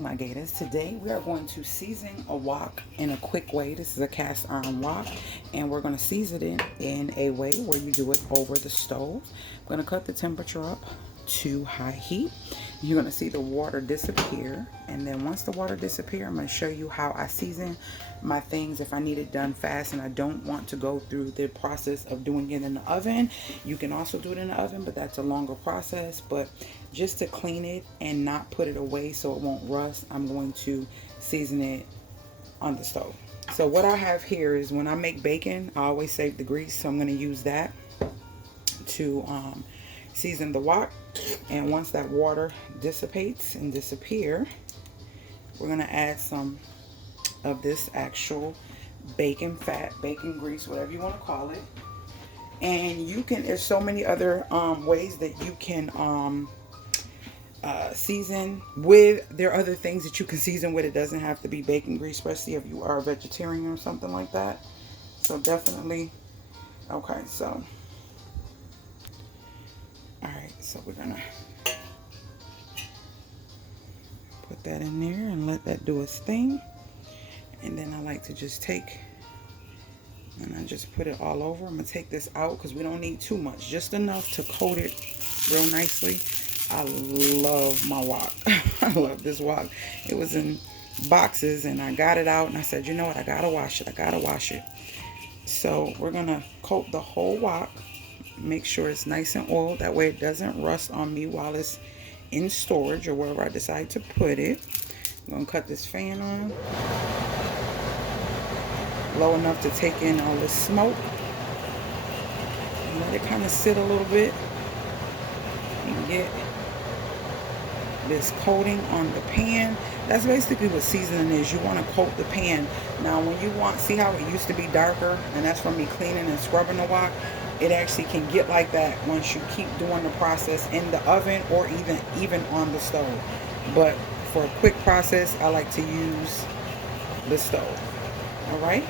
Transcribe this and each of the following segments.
morning, my gators. Today we are going to season a wok in a quick way. This is a cast iron wok, and we're going to season it in a way where you do it over the stove. I'm going to cut the temperature up to high heat. You're going to see the water disappear, and then once the water disappears, I'm going to show you how I season my things if I need it done fast and I don't want to go through the process of doing it in the oven. You can also do it in the oven, but that's a longer process. But just to clean it and not put it away so it won't rust, I'm going to season it on the stove. So what I have here is, when I make bacon, I always save the grease, so I'm going to use that to season the wok. And once that water dissipates and disappear, we're going to add some of this actual bacon fat, bacon grease, whatever you want to call it. And you can, there's so many other ways that you can season with. There are other things that you can season with. It doesn't have to be bacon grease, especially if you are a vegetarian or something like that. So definitely. Okay, so alright, so we're gonna put that in there and let that do its thing. And then I like to just take and I just put it all over. I'm gonna take this out because we don't need too much, just enough to coat it real nicely. I love my wok. I love this wok. It was in boxes and I got it out and I said, you know what, I gotta wash it. I gotta wash it. So we're gonna coat the whole wok. Make sure it's nice and oiled. That way it doesn't rust on me while it's in storage or wherever I decide to put it. I'm gonna cut this fan on low enough to take in all this smoke. And let it kind of sit a little bit and get this coating on the pan. That's basically what seasoning is. You want to coat the pan. Now when you want, see how it used to be darker, and that's from me cleaning and scrubbing the wok. It actually can get like that once you keep doing the process in the oven or even on the stove. But for a quick process, I like to use the stove. All right.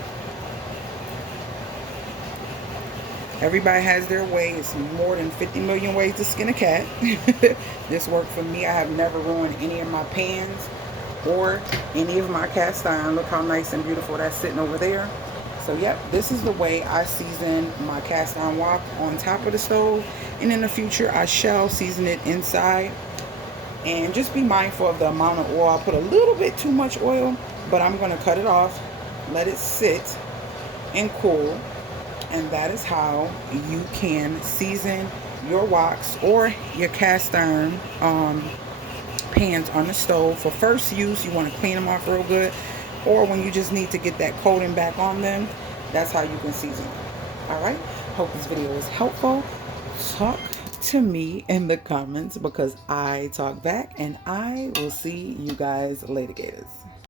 Everybody has their way. It's more than 50 million ways to skin a cat. This worked for me. I have never ruined any of my pans or any of my cast iron. Look how nice and beautiful that's sitting over there. So yep, this is the way I season my cast iron wok, on top of the stove. And in the future, I shall season it inside. And just be mindful of the amount of oil. I put a little bit too much oil, but I'm going to cut it off, let it sit and cool. And that is how you can season your woks or your cast iron pans on the stove. For first use, you want to clean them off real good. Or when you just need to get that coating back on them, that's how you can season them. Alright, hope this video was helpful. Talk to me in the comments because I talk back, and I will see you guys later, gators.